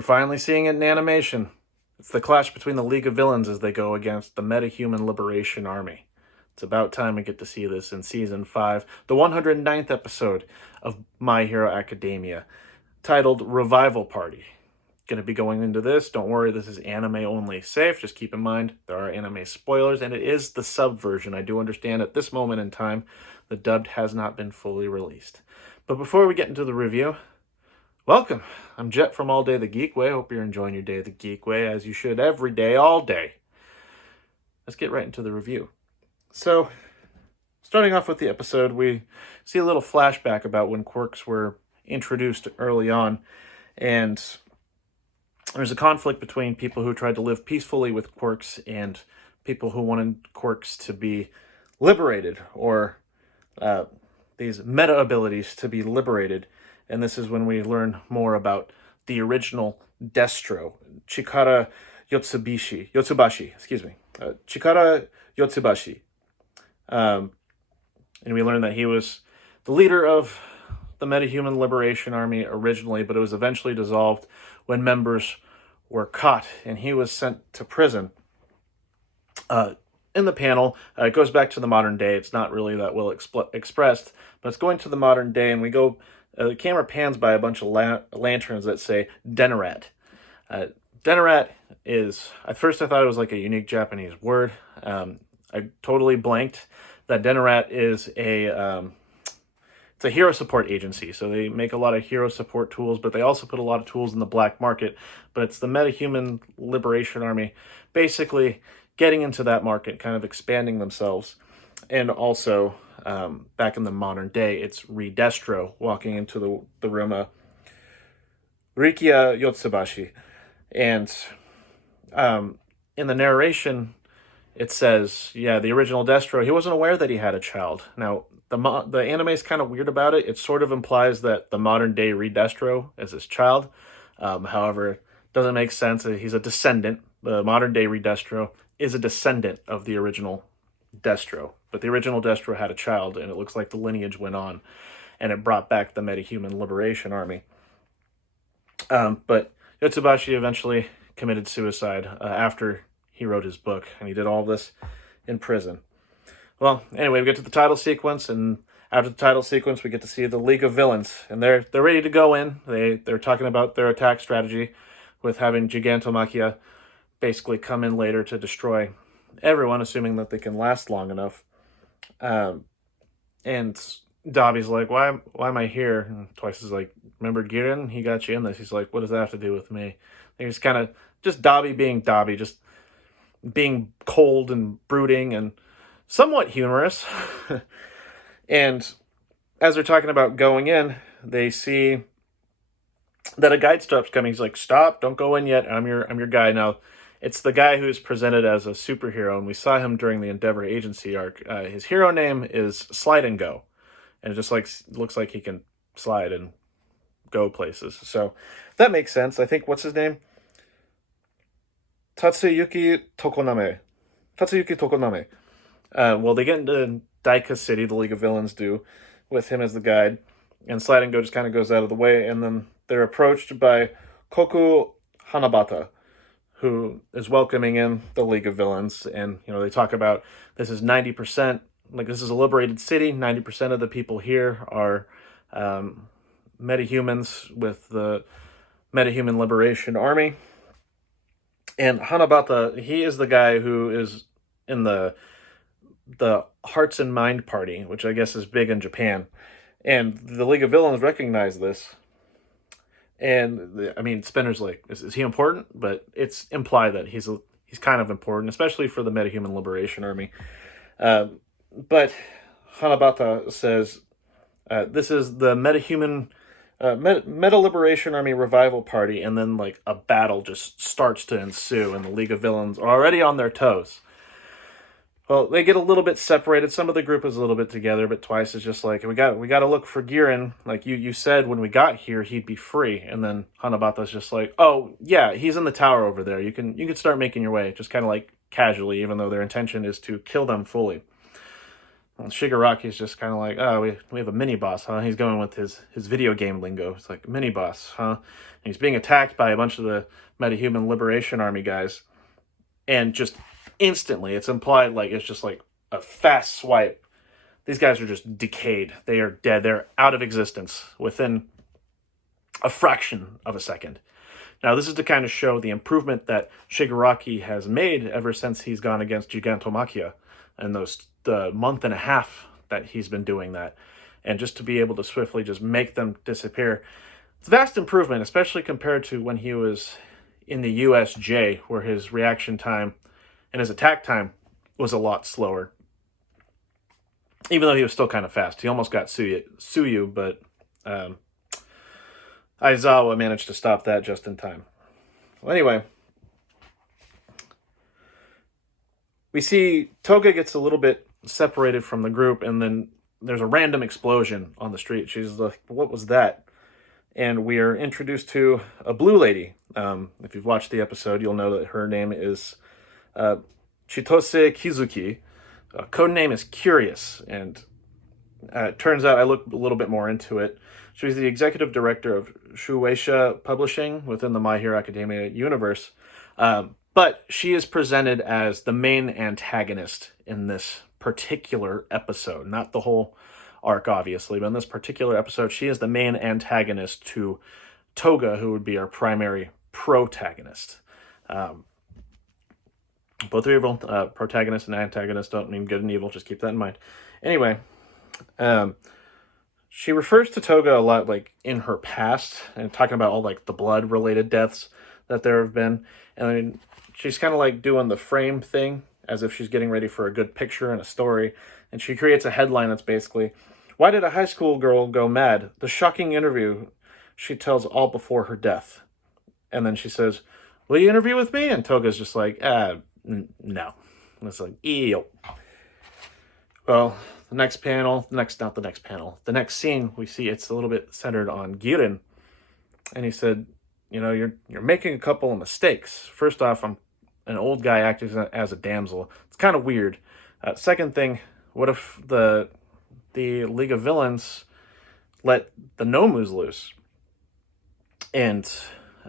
We're finally seeing it in animation. It's the clash between the League of Villains as they go against the Metahuman Liberation Army. It's about time we get to see this in Season 5, the 109th episode of My Hero Academia, titled Revival Party. Going to be going into this. Don't worry, this is anime only safe. Just keep in mind, there are anime spoilers, and it is the sub version. I do understand at this moment in time, the dubbed has not been fully released. But before we get into the review, welcome. I'm Jet from All Day the Geek Way. Hope you're enjoying your day the Geek Way, as you should every day, all day. Let's get right into the review. So, starting off with the episode, we see a little flashback about when quirks were introduced early on, and there's a conflict between people who tried to live peacefully with quirks and people who wanted quirks to be liberated, or these meta abilities to be liberated. And this is when we learn more about the original Destro, Chikara Yotsubashi, Chikara Yotsubashi. And we learn that he was the leader of the Metahuman Liberation Army originally, but it was eventually dissolved when members were caught, and he was sent to prison. In the panel, it goes back to the modern day. It's not really that well expressed, but it's going to the modern day, and we go... the camera pans by a bunch of lanterns that say Denorat. Denorat is... At first I thought it was like a unique Japanese word. I totally blanked. That Denorat is it's a hero support agency, so they make a lot of hero support tools, but they also put a lot of tools in the black market. But it's the Metahuman Liberation Army basically getting into that market, kind of expanding themselves. And also, back in the modern day, it's Destro walking into the room, Rikia Yotsubashi. And in the narration, it says, yeah, the original Destro, he wasn't aware that he had a child. Now, the anime is kind of weird about it. It sort of implies that the modern day Destro is his child. However, it doesn't make sense. He's a descendant. The modern day Destro is a descendant of the original Destro. But the original Destro had a child, and it looks like the lineage went on, and it brought back the Metahuman Liberation Army. But Yotsubashi eventually committed suicide after he wrote his book, and he did all this in prison. Well, anyway, we get to the title sequence, and after the title sequence, we get to see the League of Villains, and they're ready to go in. They're talking about their attack strategy with having Gigantomachia basically come in later to destroy everyone, assuming that they can last long enough. And Dobby's like, why am I here? And Twice is like, remember Giran? He got you in this. He's like, what does that have to do with me? And he's kind of just Dobby being Dobby, just being cold and brooding and somewhat humorous. And as they're talking about going in, they see that a guide starts coming. He's like, stop, don't go in yet. I'm your guy. Now, it's the guy who's presented as a superhero, and we saw him during the Endeavor Agency arc. His hero name is Slide and Go, and it just looks like he can slide and go places. So that makes sense. I think, what's his name? Tatsuyuki Tokoname. Well, they get into Daika City, the League of Villains do, with him as the guide, and Slide and Go just kind of goes out of the way, and then they're approached by Koku Hanabata, who is welcoming in the League of Villains. And, they talk about this is 90%, this is a liberated city. 90% of the people here are metahumans with the Metahuman Liberation Army. And Hanabata, he is the guy who is in the Hearts and Mind Party, which I guess is big in Japan. And the League of Villains recognize this. And, Spinner's like, is he important? But it's implied that he's kind of important, especially for the Metahuman Liberation Army. But Hanabata says, this is the Metahuman... Meta Liberation Army Revival Party, and then, a battle just starts to ensue, and the League of Villains are already on their toes. Well, they get a little bit separated. Some of the group is a little bit together, but Twice is just like, we got to look for Giran. Like, you said when we got here, he'd be free. And then Hanabata's just like, oh, yeah, he's in the tower over there. You can start making your way, just kind of casually, even though their intention is to kill them fully. And Shigaraki's just kind of like, oh, we have a mini boss, huh? He's going with his video game lingo. It's like, mini boss, huh? And he's being attacked by a bunch of the Metahuman Liberation Army guys. And just instantly, it's implied like it's just like a fast swipe. These guys are just decayed. They are dead. They're out of existence within a fraction of a second. Now, this is to kind of show the improvement that Shigaraki has made ever since he's gone against Gigantomachia and the month and a half that he's been doing that. And just to be able to swiftly just make them disappear. It's a vast improvement, especially compared to when he was in the USJ, where his reaction time and his attack time was a lot slower. Even though he was still kind of fast. He almost got Suyu, but Aizawa managed to stop that just in time. Well, anyway, we see Toga gets a little bit separated from the group, and then there's a random explosion on the street. She's like, what was that? And we are introduced to a blue lady. If you've watched the episode, you'll know that her name is Chitose Kizuki. Codename is Curious, and it turns out I looked a little bit more into it. She's the executive director of Shueisha Publishing within the My Hero Academia universe. But she is presented as the main antagonist in this particular episode. Not the whole arc, obviously, but in this particular episode, she is the main antagonist to Toga, who would be our primary protagonist. Both are evil. Protagonist and antagonist don't mean good and evil. Just keep that in mind. Anyway, she refers to Toga a lot, like, in her past, and talking about all, like, the blood-related deaths that there have been. And I mean, she's kind of, like, doing the frame thing, as if she's getting ready for a good picture and a story. And she creates a headline that's basically, why did a high school girl go mad? The shocking interview she tells all before her death. And then she says, will you interview with me? And Toga's just like, no. And it's like, ew. Well, the next next scene, we see it's a little bit centered on Girin. And he said, you know, you're making a couple of mistakes. First off, I'm an old guy acting as a damsel. It's kind of weird. Second thing, what if the League of Villains let the Nomus loose? And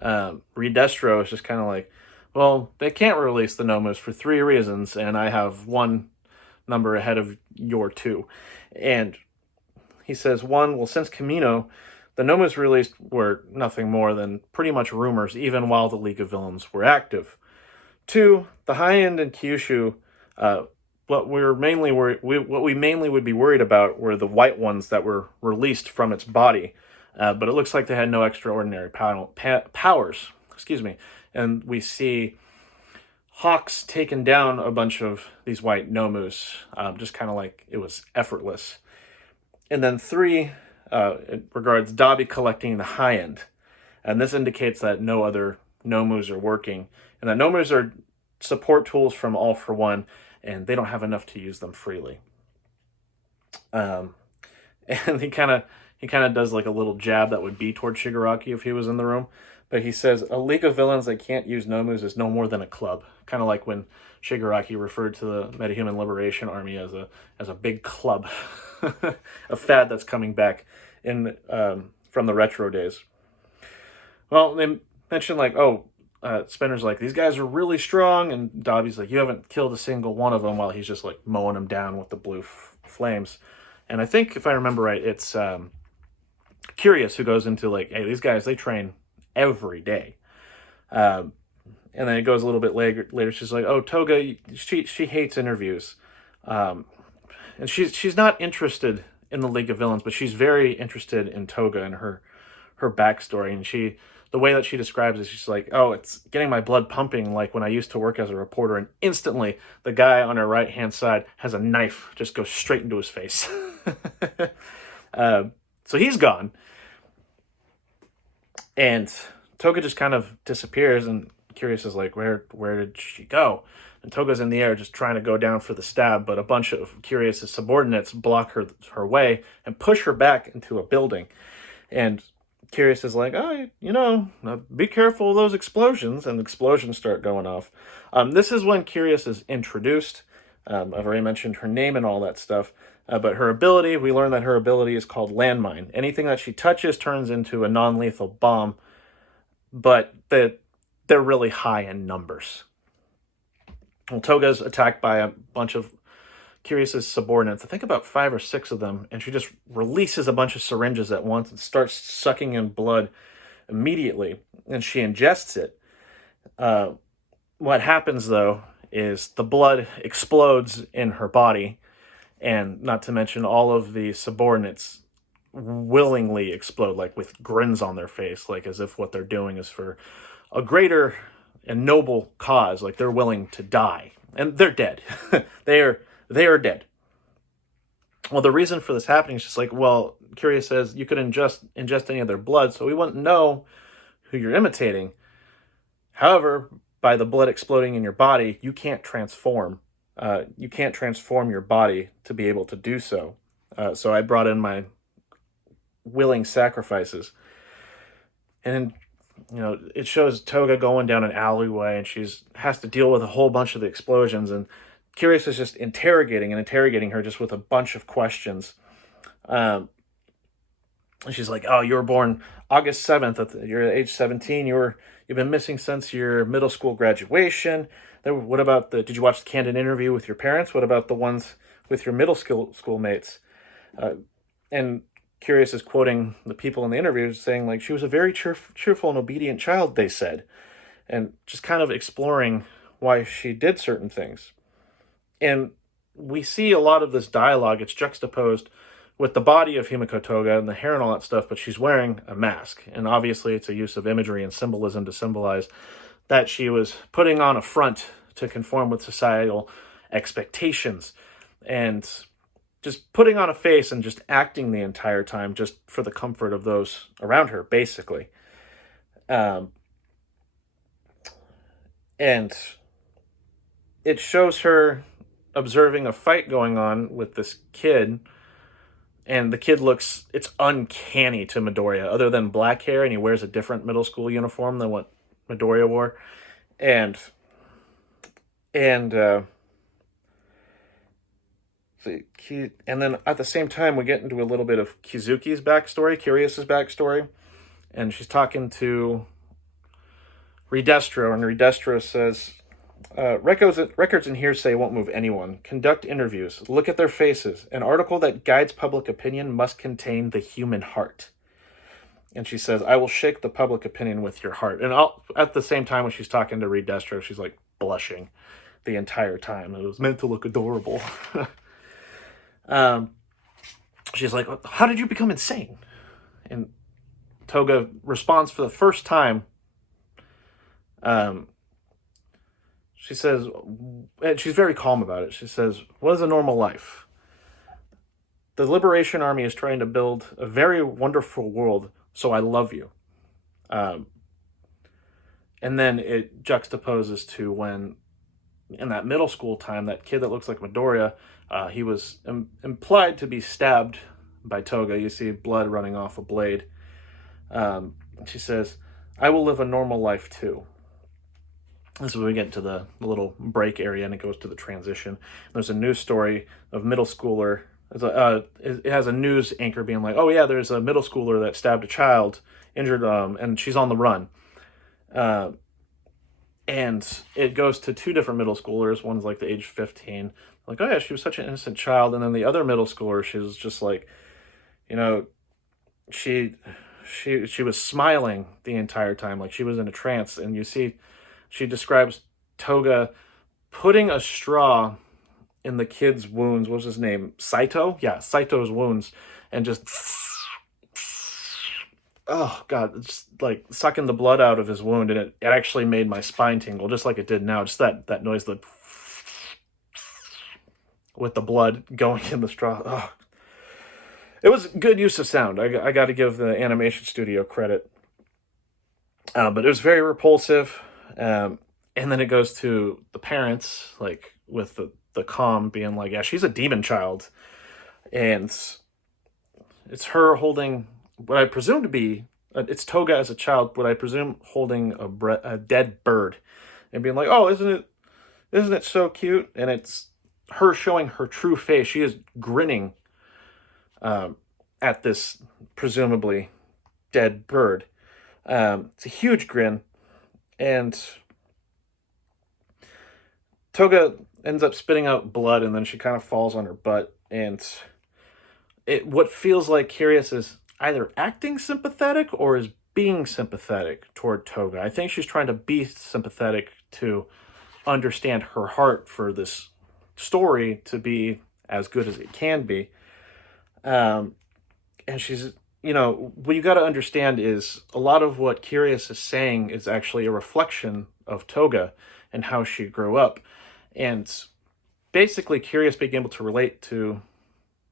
Redestro is just kind of like, well, they can't release the Nomus for 3 reasons, and I have 1 number ahead of your 2. And he says, 1, well, since Camino, the Nomus released were nothing more than pretty much rumors, even while the League of Villains were active. 2, the high-end in Kyushu, what we mainly would be worried about were the white ones that were released from its body. But it looks like they had no extraordinary powers. Excuse me. And we see Hawks taking down a bunch of these white Nomus, just kind of like it was effortless. And then 3, it regards Dabi collecting the high end. And this indicates that no other Nomus are working. And that Nomus are support tools from All for One, and they don't have enough to use them freely. And he kind of does like a little jab that would be toward Shigaraki if he was in the room. But he says, a League of Villains that can't use Nomus is no more than a club. Kind of like when Shigaraki referred to the Metahuman Liberation Army as a big club. A fad that's coming back in from the retro days. Well, they mentioned like, Spinner's like, these guys are really strong, and Dabi's like, you haven't killed a single one of them, while he's just like mowing them down with the blue flames. And I think, if I remember right, it's Curious who goes into like, hey, these guys, they train every day. And then it goes a little bit later. She's like, oh, Toga, she hates interviews. And she's not interested in the League of Villains, but she's very interested in Toga and her backstory. And the way that she describes it, she's like, oh, it's getting my blood pumping like when I used to work as a reporter. And instantly, the guy on her right-hand side has a knife, just goes straight into his face. So he's gone. And Toga just kind of disappears, and Curious is like, where did she go? And Toga's in the air just trying to go down for the stab, but a bunch of Curious's subordinates block her way and push her back into a building. And Curious is like, be careful of those explosions, and explosions start going off. This is when Curious is introduced. I've already mentioned her name and all that stuff. But her ability, we learn that her ability is called Landmine. Anything that she touches turns into a non-lethal bomb, but they're really high in numbers. Well, Toga's attacked by a bunch of Curious's subordinates. I think about 5 or 6 of them, and she just releases a bunch of syringes at once and starts sucking in blood immediately, and she ingests it. What happens, though, is the blood explodes in her body, and not to mention all of the subordinates willingly explode, like with grins on their face, like as if what they're doing is for a greater and noble cause, like they're willing to die. And they're dead. they are dead. Well, the reason for this happening is just like, well, Curious says you could ingest any of their blood, so we wouldn't know who you're imitating. However, by the blood exploding in your body, you can't transform. You can't transform your body to be able to do so. So I brought in my willing sacrifices. And, it shows Toga going down an alleyway, and has to deal with a whole bunch of the explosions, and Curious is just interrogating her just with a bunch of questions. And she's like, oh, you were born August 7th. You're at age 17. You've been missing since your middle school graduation. What about did you watch the candid interview with your parents? What about the ones with your middle school mates? And Curious is quoting the people in the interview saying, like, she was a very cheerful and obedient child, they said. And just kind of exploring why she did certain things. And we see a lot of this dialogue. It's juxtaposed with the body of Himiko Toga and the hair and all that stuff, but she's wearing a mask. And obviously it's a use of imagery and symbolism to symbolize that she was putting on a front to conform with societal expectations. And just putting on a face and just acting the entire time just for the comfort of those around her, basically. And it shows her observing a fight going on with this kid, and the kid it's uncanny to Midoriya, other than black hair, and he wears a different middle school uniform than what Midoriya wore. And then at the same time, we get into a little bit of Kizuki's backstory, Curious's backstory, and she's talking to Redestro, and Redestro says, records and hearsay won't move anyone. Conduct interviews. Look at their faces. An article that guides public opinion must contain the human heart. And she says, I will shake the public opinion with your heart. And at the same time when she's talking to Redestro, she's like blushing the entire time. It was meant to look adorable. She's like, how did you become insane? And Toga responds for the first time. She says, and she's very calm about it. She says, what is a normal life? The Liberation Army is trying to build a very wonderful world, so I love you. And then it juxtaposes to when, in that middle school time, that kid that looks like Midoriya, he was implied to be stabbed by Toga. You see blood running off a blade. She says, I will live a normal life too. This is when we get into the little break area, and it goes to the transition. There's a news story of middle schooler. It has a news anchor being like, oh yeah, there's a middle schooler that stabbed a child, injured, and she's on the run. And it goes to 2 different middle schoolers. One's like the age 15. Like, oh yeah, she was such an innocent child. And then the other middle schooler, she was just like, she was smiling the entire time. Like she was in a trance. And you see, she describes Toga putting a straw in the kid's wounds. What was his name? Saito? Yeah, Saito's wounds. And just, oh God, just like sucking the blood out of his wound. And it actually made my spine tingle, just like it did now. Just that noise, with the blood going in the straw. Oh. It was good use of sound. I got to give the animation studio credit. But it was very repulsive. And then it goes to the parents, like with the calm being like, yeah, she's a demon child. And it's her holding what I presume to be, it's Toga as a child, what I presume holding a dead bird and being like, oh, isn't it so cute? And it's her showing her true face. She is grinning at this presumably dead bird. It's a huge grin, and Toga ends up spitting out blood, and then she kind of falls on her butt, and what feels like Curious is either acting sympathetic or is being sympathetic toward Toga. I think she's trying to be sympathetic to understand her heart for this story to be as good as it can be. And she's, what you got to understand is a lot of what Curious is saying is actually a reflection of Toga and how she grew up. And basically, Curious being able to relate to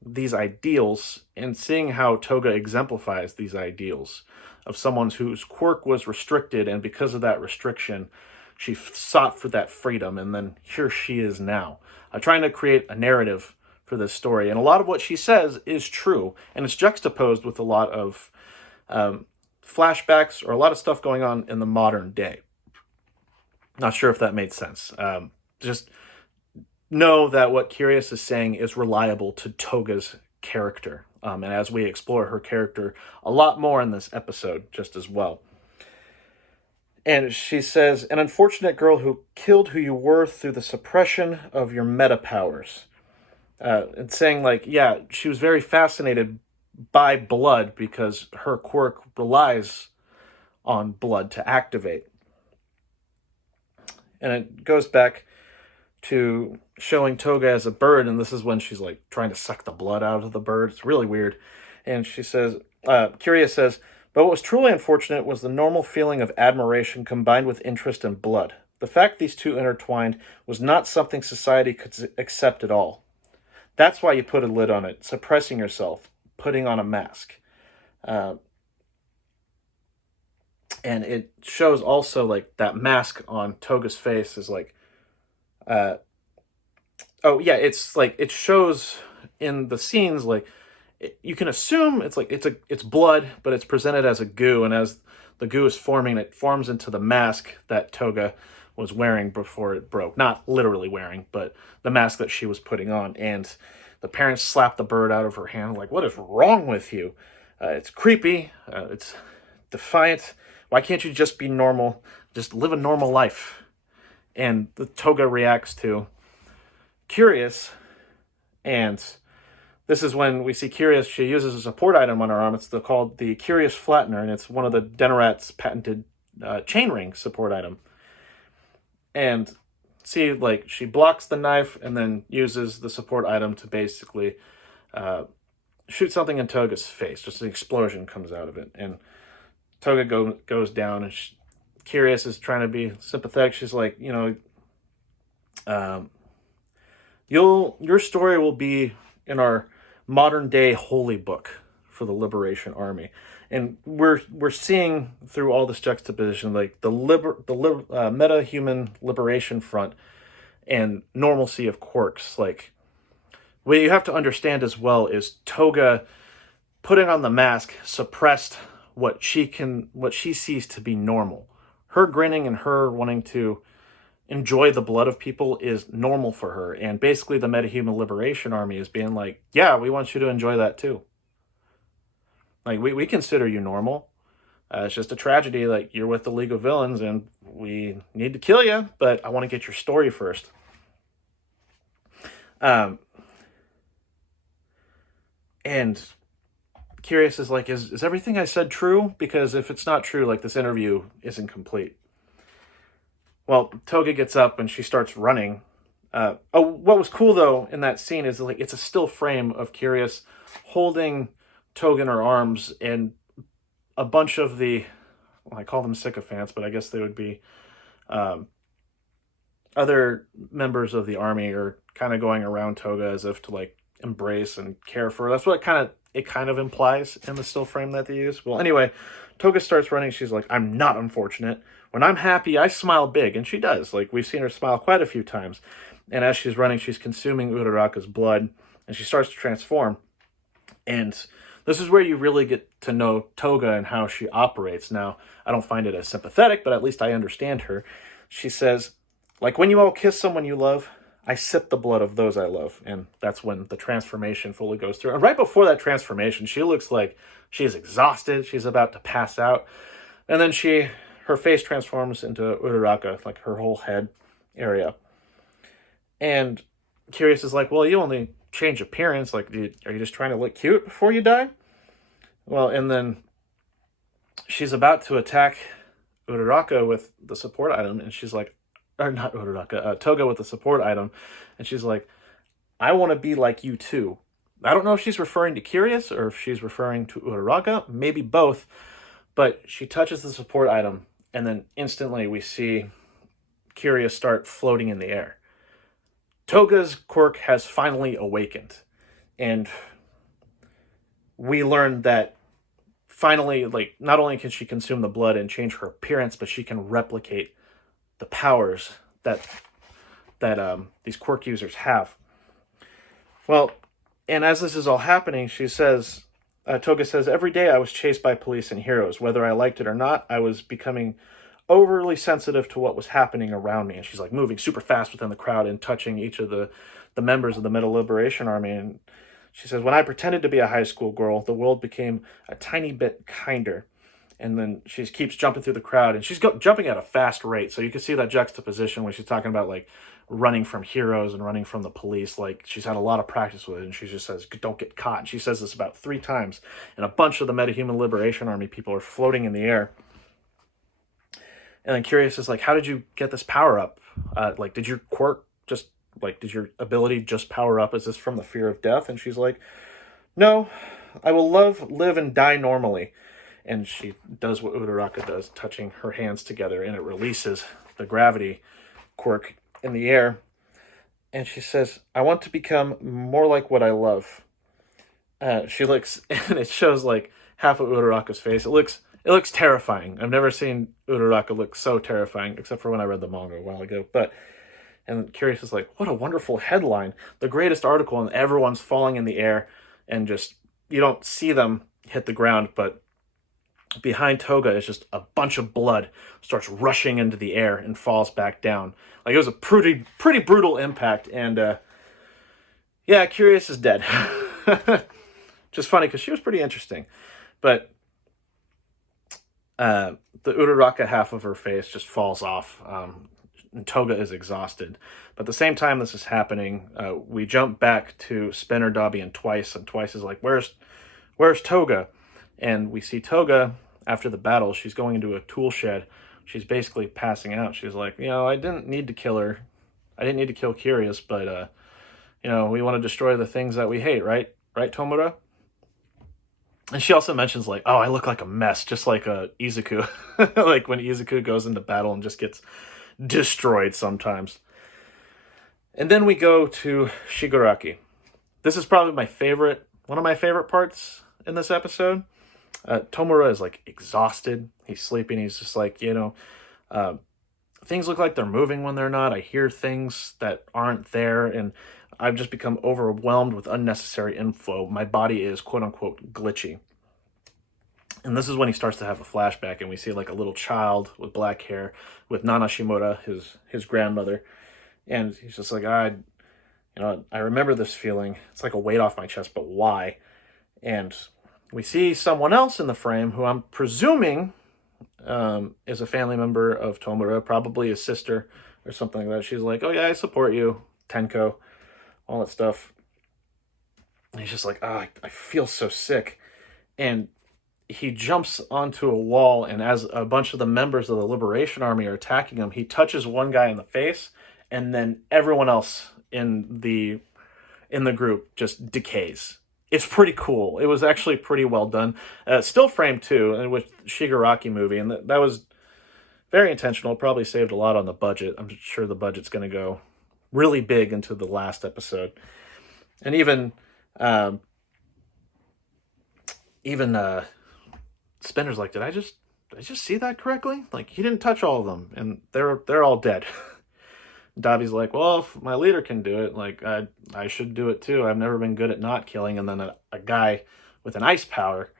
these ideals and seeing how Toga exemplifies these ideals of someone whose quirk was restricted, and because of that restriction, she sought for that freedom, and then here she is now. Trying to create a narrative for this story, and a lot of what she says is true, and it's juxtaposed with a lot of flashbacks or a lot of stuff going on in the modern day. Not sure if that made sense. Just know that what Curious is saying is reliable to Toga's character. And as we explore her character a lot more in this episode, just as well. And she says, an unfortunate girl who killed who you were through the suppression of your meta powers. And saying, like, yeah, she was very fascinated by blood because her quirk relies on blood to activate. And it goes back to showing Toga as a bird, and this is when she's like trying to suck the blood out of the bird. It's really weird. And she says, Curious says, but what was truly unfortunate was the normal feeling of admiration combined with interest in blood. The fact these two intertwined was not something society could accept at all. That's why you put a lid on it, suppressing yourself, putting on a mask. And it shows also like that mask on Toga's face is like, it's like, it shows in the scenes, like, you can assume it's blood, but it's presented as a goo, and as the goo is forming, it forms into the mask that Toga was wearing before it broke. Not literally wearing, but the mask that she was putting on. And the parents slapped the bird out of her hand, like, what is wrong with you? It's creepy. It's defiant. Why can't you just be normal? Just live a normal life. And the Toga reacts to Curious, and this is when we see Curious. She uses a support item on her arm. It's called the Curious Flattener, and it's one of the Denorat's patented chainring support item. And see, like, she blocks the knife and then uses the support item to basically shoot something in Toga's face. Just an explosion comes out of it, and Toga goes down, and Curious is trying to be sympathetic. She's like, your story will be in our modern day holy book for the Liberation Army. And we're seeing through all this juxtaposition, like the meta-human liberation front and normalcy of quirks. Like, what you have to understand as well is Toga putting on the mask suppressed what she sees to be normal. Her grinning and her wanting to enjoy the blood of people is normal for her. And basically the meta-human liberation army is being like, yeah, we want you to enjoy that too. Like, we consider you normal. It's just a tragedy. Like, you're with the League of Villains and we need to kill you, but I want to get your story first. And Curious is like, is everything I said true? Because if it's not true, like, this interview isn't complete. Well, Toga gets up and she starts running. What was cool, though, in that scene is, like, it's a still frame of Curious holding Toga in her arms, and a bunch of the, I call them sycophants, but I guess they would be other members of the army are kind of going around Toga as if to, like, embrace and care for her. That's what it kind of implies in the still frame that they use. Well, anyway, Toga starts running. She's like, I'm not unfortunate. When I'm happy, I smile big. And she does. Like, we've seen her smile quite a few times. And as she's running, she's consuming Uraraka's blood, and she starts to transform. And this is where you really get to know Toga and how she operates. Now, I don't find it as sympathetic, but at least I understand her. She says, like when you all kiss someone you love, I sip the blood of those I love. And that's when the transformation fully goes through. And right before that transformation, she looks like she's exhausted. She's about to pass out. And then her face transforms into Uraraka, like her whole head area. And Curious is like, well, you only change appearance. Like, are you just trying to look cute before you die? Well, and then she's about to attack Uraraka with the support item, and she's like, or not Uraraka, Toga with the support item, and she's like, I want to be like you too. I don't know if she's referring to Curious or if she's referring to Uraraka, maybe both, but she touches the support item, and then instantly we see Curious start floating in the air. Toga's quirk has finally awakened, and we learned that finally, like, not only can she consume the blood and change her appearance, but she can replicate the powers that these quirk users have. Well, and as this is all happening, she says, Toga says, every day I was chased by police and heroes. Whether I liked it or not, I was becoming overly sensitive to what was happening around me. And she's like moving super fast within the crowd and touching each of the members of the Meta Liberation Army. And she says, when I pretended to be a high school girl, the world became a tiny bit kinder. And then she keeps jumping through the crowd, and she's jumping at a fast rate. So you can see that juxtaposition when she's talking about like running from heroes and running from the police. Like, she's had a lot of practice with it, and she just says, don't get caught. And she says this about 3 times. And a bunch of the Metahuman Liberation Army people are floating in the air. And then Curious is like, how did you get this power up? Like, did your quirk just, like, did your ability just power up? Is this from the fear of death? And she's like, no, I will love, live, and die normally. And she does what Uraraka does, touching her hands together, and it releases the gravity quirk in the air. And she says, I want to become more like what I love. She looks, and it shows like half of Uraraka's face. It looks terrifying. I've never seen Uraraka look so terrifying, except for when I read the manga a while ago. And Curious is like, what a wonderful headline. The greatest article, and everyone's falling in the air, and just, you don't see them hit the ground, but behind Toga is just a bunch of blood starts rushing into the air and falls back down. Like, it was a pretty brutal impact, and yeah, Curious is dead. Just funny because she was pretty interesting, but the Uraraka half of her face just falls off. And Toga is exhausted. But at the same time this is happening, we jump back to Spinner, Dobby, and Twice is like, where's Toga? And we see Toga, after the battle, she's going into a tool shed. She's basically passing out. She's like, I didn't need to kill her. I didn't need to kill Curious, but, we want to destroy the things that we hate, right? Right, Tomura? And she also mentions, like, oh, I look like a mess, just like Izuku. Like, when Izuku goes into battle and just gets destroyed sometimes. And then we go to Shigaraki. This is probably one of my favorite parts in this episode. Tomura is like exhausted. He's sleeping. He's just like, things look like they're moving when they're not. I hear things that aren't there, and I've just become overwhelmed with unnecessary info. My body is quote unquote glitchy. And this is when he starts to have a flashback, and we see like a little child with black hair with Nana Shimura, his grandmother. And he's just like, I remember this feeling. It's like a weight off my chest, but why? And we see someone else in the frame who I'm presuming is a family member of Tomura, probably his sister or something like that. She's like, oh yeah, I support you, Tenko, all that stuff. And he's just like, I feel so sick. And he jumps onto a wall, and as a bunch of the members of the Liberation Army are attacking him, he touches one guy in the face, and then everyone else in the group just decays. It's pretty cool. It was actually pretty well done. Still frame too, and with Shigaraki movie, and that was very intentional. Probably saved a lot on the budget. I'm sure the budget's going to go really big into the last episode. And even Spinner's like, did I just see that correctly? Like, he didn't touch all of them, and they're all dead. Dobby's like, well, if my leader can do it, like, I should do it too. I've never been good at not killing. And then a guy with an ice power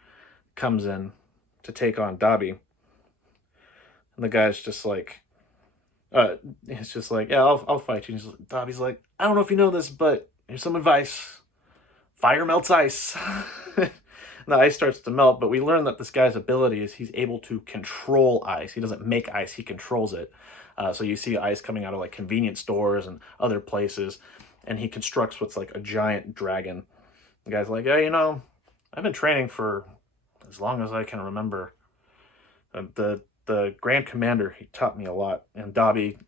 comes in to take on Dobby. And the guy's just like, It's just like, yeah, I'll fight you. Dobby's like, I don't know if you know this, but here's some advice. Fire melts ice. The ice starts to melt, but we learn that this guy's ability is he's able to control ice. He doesn't make ice, he controls it. So you see ice coming out of like convenience stores and other places, and he constructs what's like a giant dragon. The guy's like, yeah, you know, I've been training for as long as I can remember. The Grand Commander, he taught me a lot. And Dobby,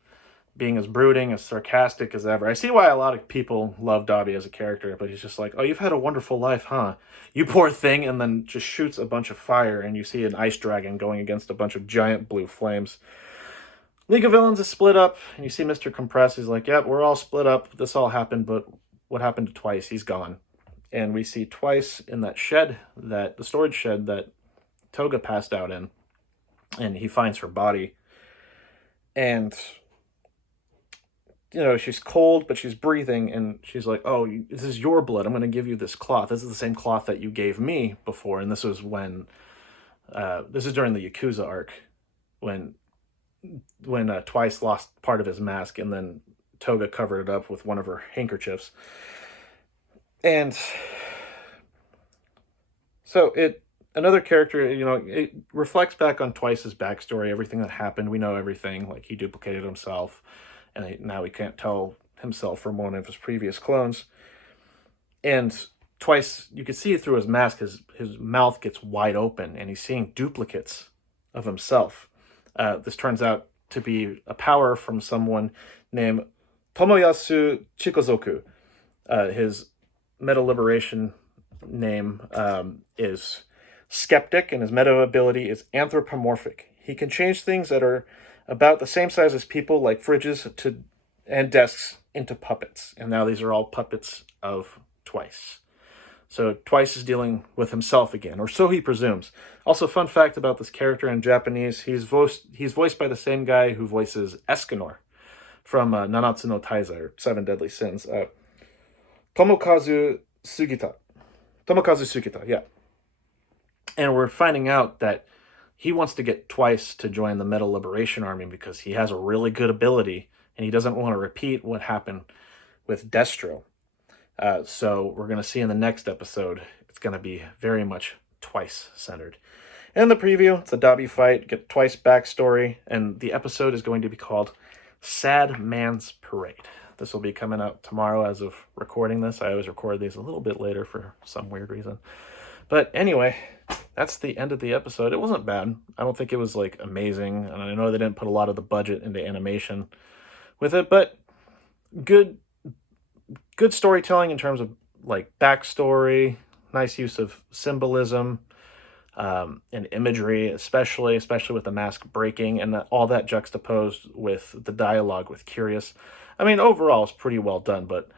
being as brooding, as sarcastic as ever. I see why a lot of people love Dobby as a character, but he's just like, oh, you've had a wonderful life, huh? You poor thing, and then just shoots a bunch of fire, and you see an ice dragon going against a bunch of giant blue flames. League of Villains is split up, and you see Mr. Compress. He's like, yep, we're all split up. This all happened, but what happened to Twice? He's gone. And we see Twice in that shed, the storage shed that Toga passed out in, and he finds her body. And you know, she's cold, but she's breathing, and she's like, oh, this is your blood. I'm going to give you this cloth. This is the same cloth that you gave me before. And this was when, this is during the Yakuza arc, when Twice lost part of his mask, and then Toga covered it up with one of her handkerchiefs. And so another character, you know, it reflects back on Twice's backstory, everything that happened. We know everything, like he duplicated himself, and now he can't tell himself from one of his previous clones. And Twice, you can see it through his mask, his mouth gets wide open, and he's seeing duplicates of himself. This turns out to be a power from someone named Tomoyasu Chikozoku. His meta liberation name is Skeptic, and his meta ability is Anthropomorphic. He can change things that are about the same size as people, like fridges and desks, into puppets. And now these are all puppets of Twice. So Twice is dealing with himself again, or so he presumes. Also, fun fact about this character in Japanese, he's voiced by the same guy who voices Escanor from Nanatsu no Taizai, or Seven Deadly Sins. Tomokazu Sugita, yeah. And we're finding out that he wants to get Twice to join the Meta Liberation Army because he has a really good ability, and he doesn't want to repeat what happened with Destro. So we're going to see in the next episode, it's going to be very much Twice-centered. In the preview, it's a Dobby fight, get Twice backstory, and the episode is going to be called Sad Man's Parade. This will be coming out tomorrow as of recording this. I always record these a little bit later for some weird reason. But anyway, that's the end of the episode. It wasn't bad. I don't think it was like amazing. And I know they didn't put a lot of the budget into animation with it, but good storytelling in terms of like backstory, nice use of symbolism, and imagery, especially with the mask breaking, and all that juxtaposed with the dialogue with Curious. I mean, overall, it's pretty well done, but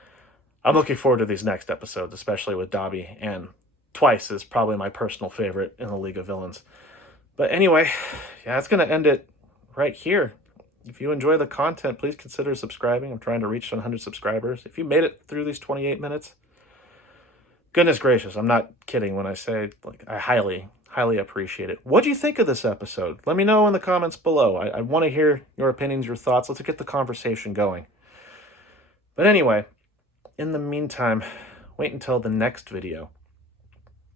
I'm looking forward to these next episodes, especially with Dobby, and Twice is probably my personal favorite in the League of Villains. But anyway, yeah, that's going to end it right here. If you enjoy the content, please consider subscribing. I'm trying to reach 100 subscribers. If you made it through these 28 minutes, goodness gracious, I'm not kidding when I say, like, I highly appreciate it. What do you think of this episode? Let me know in the comments below. I want to hear your opinions, your thoughts. Let's get the conversation going. But anyway, in the meantime, wait until the next video.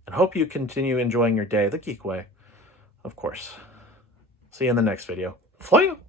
And hope you continue enjoying your day the geek way, of course. See you in the next video. Fly!